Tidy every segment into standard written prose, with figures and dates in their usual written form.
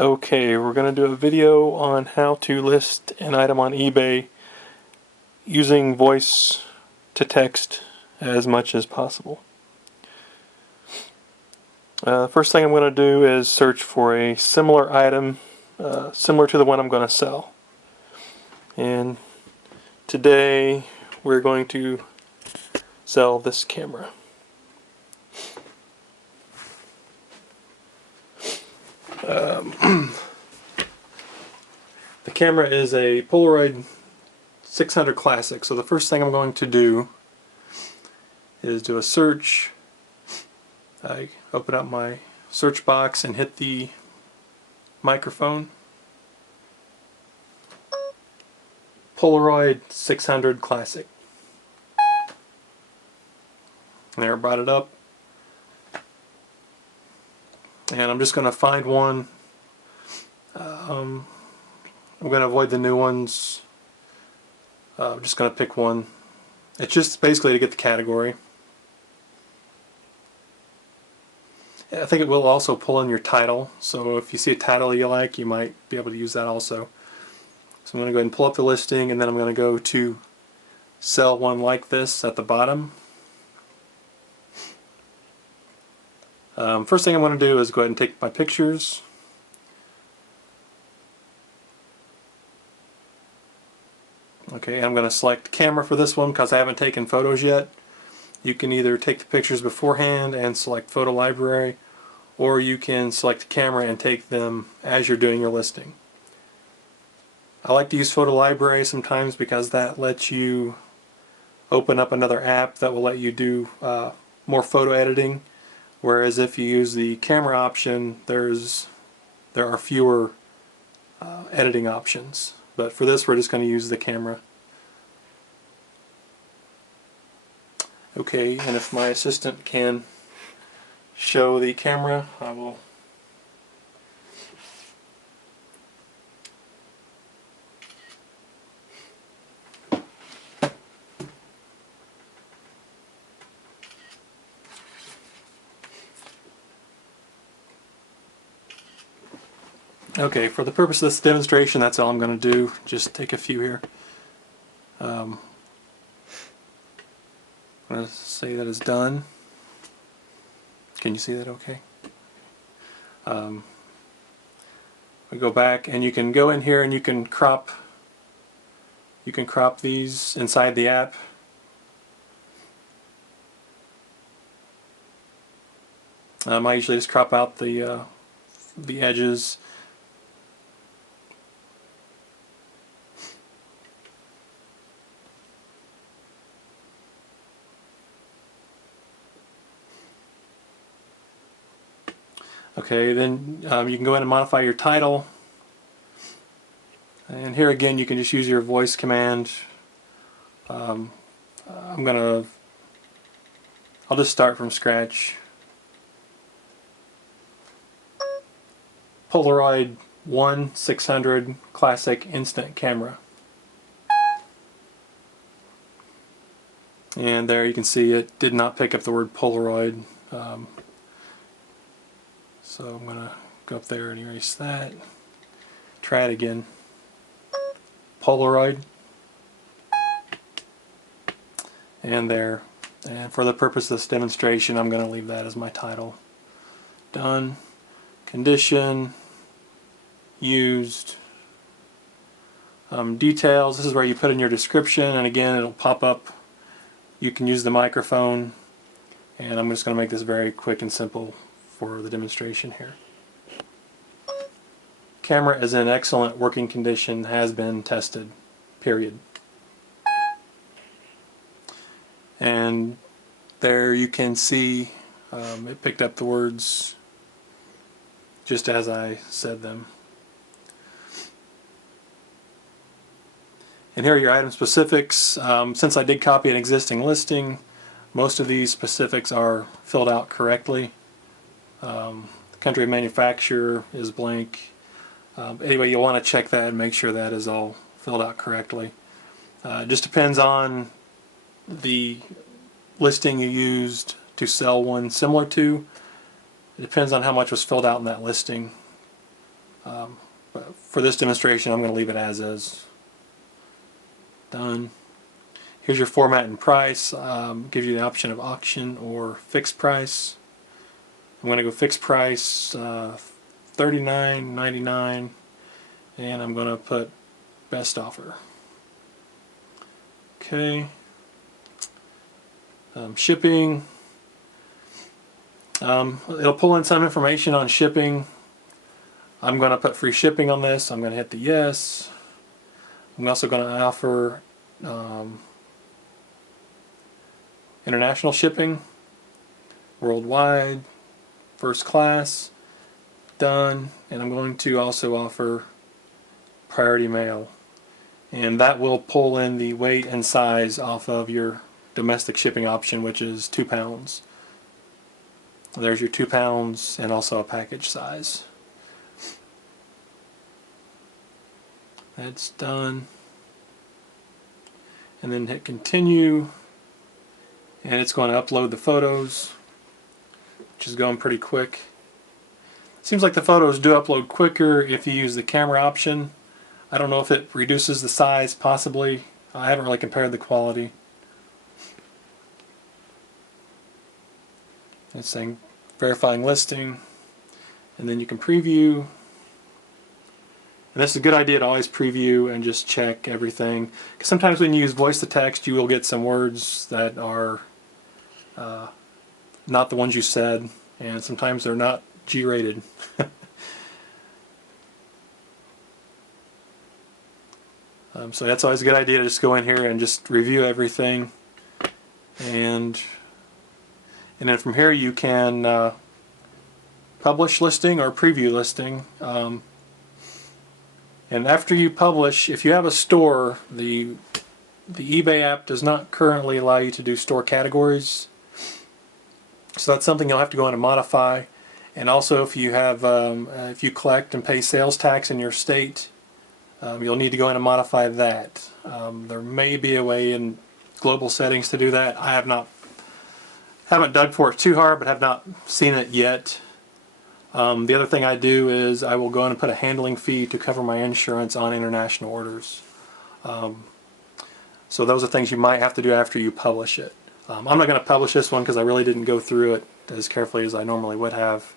Okay, we're going to do a video on how to list an item on eBay using voice to text as much as possible. First thing I'm going to do is search for a similar item similar to the one I'm going to sell. And today we're going to sell this camera. The camera is a Polaroid 600 Classic, so the first thing I'm going to do is do a search. I open up my search box and hit the microphone. Polaroid 600 Classic. There, brought it up. And I'm just going to find one. I'm going to avoid the new ones. I'm just going to pick one. It's just basically to get the category. I think it will also pull in your title, so if you see a title you like, you might be able to use that also. So I'm going to go ahead and pull up the listing, and then I'm going to go to sell one like this at the bottom. First thing I'm going to do is go ahead and take my pictures. Okay, I'm going to select camera for this one because I haven't taken photos yet. You can either take the pictures beforehand and select photo library, or you can select camera and take them as you're doing your listing. I like to use photo library sometimes because that lets you open up another app that will let you do more photo editing, whereas if you use the camera option there are fewer editing options. But for this we're just going to use the camera. Okay, and if my assistant can show the camera, I will. Okay, for the purpose of this demonstration, that's all I'm going to do. Just take a few here. I'm going to say that it's done. Can you see that okay? We go back, and you can go in here and you can crop these inside the app. I usually just crop out the edges. Okay, then you can go in and modify your title. And here again you can just use your voice command. I'll just start from scratch. Polaroid 1-600 Classic Instant Camera. And there you can see it did not pick up the word Polaroid. So I'm going to go up there and erase that. Try it again. Polaroid. And there. And for the purpose of this demonstration, I'm going to leave that as my title. Done. Condition. Used. Details. This is where you put in your description, and again it'll pop up. You can use the microphone, and I'm just going to make this very quick and simple for the demonstration here. Camera is in excellent working condition, has been tested, period. And there you can see it picked up the words just as I said them. And here are your item specifics. Since I did copy an existing listing, most of these specifics are filled out correctly. The country of manufacturer is blank. Anyway, you'll want to check that and make sure that is all filled out correctly. It just depends on the listing you used to sell one similar to. It depends on how much was filled out in that listing. But for this demonstration, I'm going to leave it as is. Done. Here's your format and price. Gives you the option of auction or fixed price. I'm going to go fixed price, $39.99, and I'm going to put best offer. Okay. Shipping. It'll pull in some information on shipping. I'm going to put free shipping on this. I'm going to hit the yes. I'm also going to offer international shipping, worldwide, first class, done, and I'm going to also offer priority mail, and that will pull in the weight and size off of your domestic shipping option, which is 2 pounds. There's your 2 pounds and also a package size. That's done, and then hit continue, and it's going to upload the photos, which is going pretty quick. Seems like the photos do upload quicker if you use the camera option. I don't know if it reduces the size, possibly. I haven't really compared the quality. It's saying verifying listing, and then you can preview. And this is a good idea to always preview and just check everything, because sometimes when you use voice to text you will get some words that are not the ones you said, and sometimes they're not G-rated. So that's always a good idea to just go in here and just review everything, and then from here you can publish listing or preview listing. And after you publish, if you have a store, the eBay app does not currently allow you to do store categories, so that's something you'll have to go in and modify. And also, if you have if you collect and pay sales tax in your state, you'll need to go in and modify that. There may be a way in global settings to do that. I haven't dug for it too hard, but have not seen it yet. The other thing I do is I will go in and put a handling fee to cover my insurance on international orders. So those are things you might have to do after you publish it. I'm not going to publish this one because I really didn't go through it as carefully as I normally would have,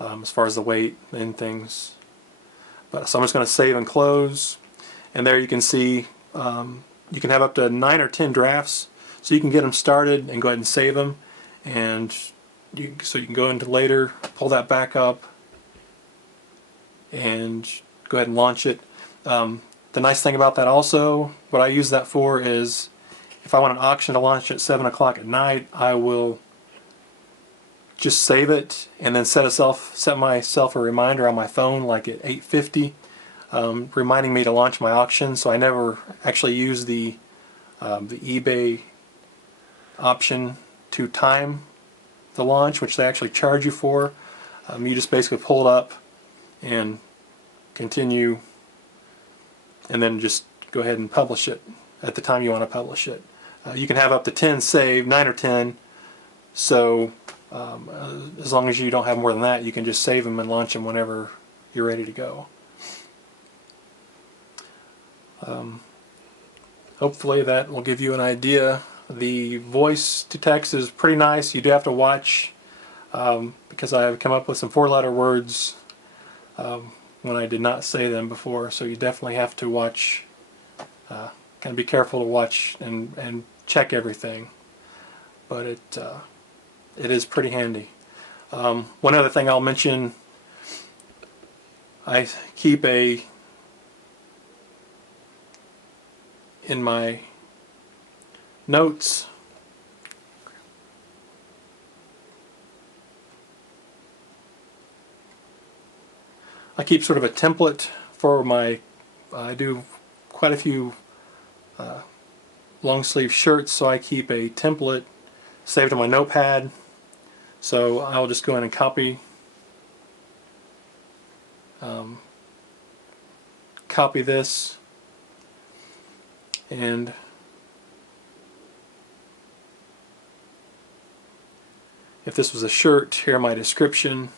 as far as the weight and things. So I'm just going to save and close, and there you can see you can have up to 9 or 10 drafts, so you can get them started and go ahead and save them, and so you can go into later, pull that back up, and go ahead and launch it. The nice thing about that also, what I use that for is if I want an auction to launch at 7 o'clock at night, I will just save it and then set myself a reminder on my phone, like at 8:50, reminding me to launch my auction. So I never actually use the eBay option to time the launch, which they actually charge you for. You just basically pull it up and continue, and then just go ahead and publish it at the time you want to publish it. You can have up to 10 saved, 9 or 10, so as long as you don't have more than that, you can just save them and launch them whenever you're ready to go. Hopefully that will give you an idea. The voice to text is pretty nice. You do have to watch, because I have come up with some 4-letter words when I did not say them before, so you definitely have to watch, kind of be careful to watch and check everything, but it is pretty handy. One other thing I'll mention, I keep in my notes, I keep sort of a template for I do quite a few long sleeve shirts, so I keep a template saved on my notepad. So I'll just go in and copy this, and if this was a shirt, here my description,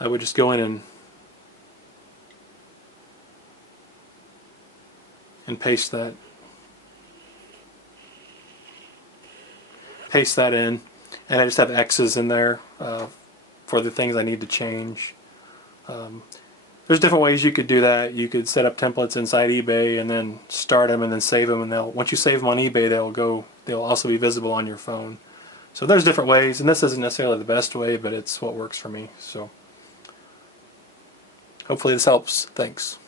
I would just go in and paste that in, and I just have X's in there for the things I need to change. There's different ways you could do that. You could set up templates inside eBay and then start them and then save them, and once you save them on eBay, they'll also be visible on your phone. So there's different ways, and this isn't necessarily the best way, but it's what works for me. So hopefully this helps. Thanks.